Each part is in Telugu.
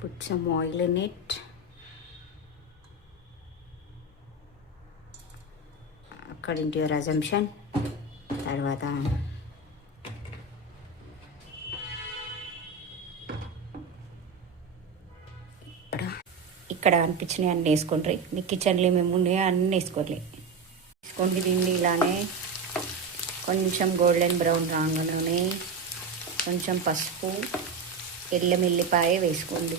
Put some oil in it. According to your assumption. తర్వాత ఇక్కడ అనిపించినవి అన్నీ వేసుకోండి. మీ కిచెన్లో మేము ఉన్నాయో అన్నీ వేసుకోండి. దీన్ని ఇలానే కొంచెం గోల్డెన్ బ్రౌన్ రాగానే కొంచెం పసుపు, అల్లం వెల్లిపాయ వేసుకోండి.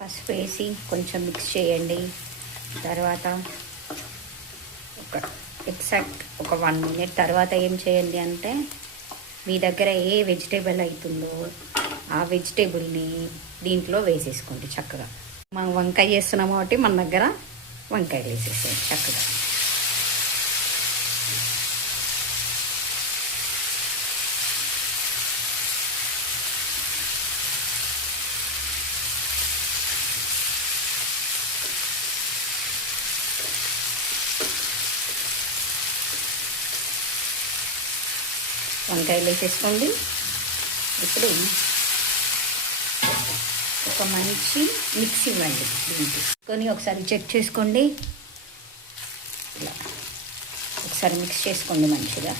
పసుపు వేసి కొంచెం మిక్స్ చేయండి. తర్వాత ఒక 1 minute తర్వాత ఏం చేయండి అంటే, మీ దగ్గర ఏ వెజిటేబుల్ అవుతుందో ఆ వెజిటేబుల్ని దీంట్లో వేసేసుకోండి చక్కగా. మనం వంకాయ చేస్తున్నాం కాబట్టి మన దగ్గర వంకాయలు వేసేసేయండి చక్కగా. వంకాయలు వేసేసుకోండి. ఇప్పుడు ఒక మంచి మిక్స్ ఇవ్వండి. దీనికి ఒకసారి చెక్ చేసుకోండి. ఇలా ఒకసారి మిక్స్ చేసుకోండి మంచిగా.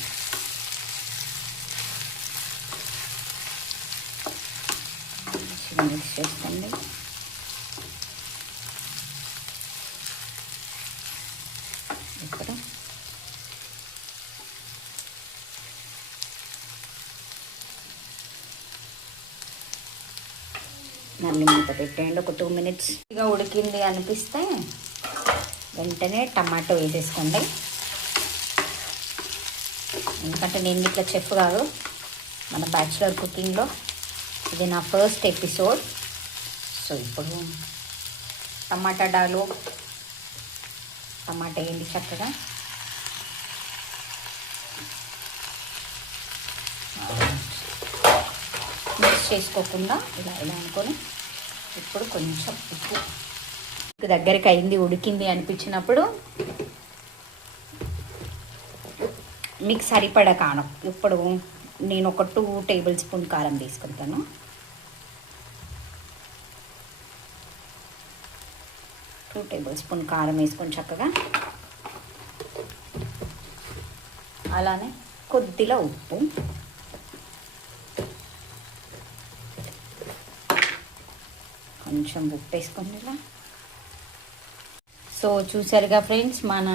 మిక్స్ చేసుకోండి. ఇప్పుడు మళ్ళీ మూత పెట్టేయండి. ఒక 2 minutes ఇక ఉడికింది అనిపిస్తే వెంటనే టమాటో వేసేసుకోండి. ఎందుకంటే నేను ఇట్లా చెఫ్ కాదు, మన బ్యాచులర్ కుకింగ్లో ఇది నా ఫస్ట్ ఎపిసోడ్. సో ఇప్పుడు టమాటా వేయండి చక్కగా. మిక్స్ చేసుకోకుండా ఇలా అనుకొని ఇప్పుడు కొంచెం ఉప్పు దగ్గరికి అయింది, ఉడికింది అనిపించినప్పుడు మీకు సరిపడా కారం. ఇప్పుడు నేను ఒక 2 tablespoon కారం తీసుకుంటాను. టూ tablespoon కారం వేసుకొని చక్కగా, అలానే కొద్దిగా ఉప్పు, కొంచెం ఉప్పు వేసుకోండి ఇలా. సో చూసారుగా ఫ్రెండ్స్, మన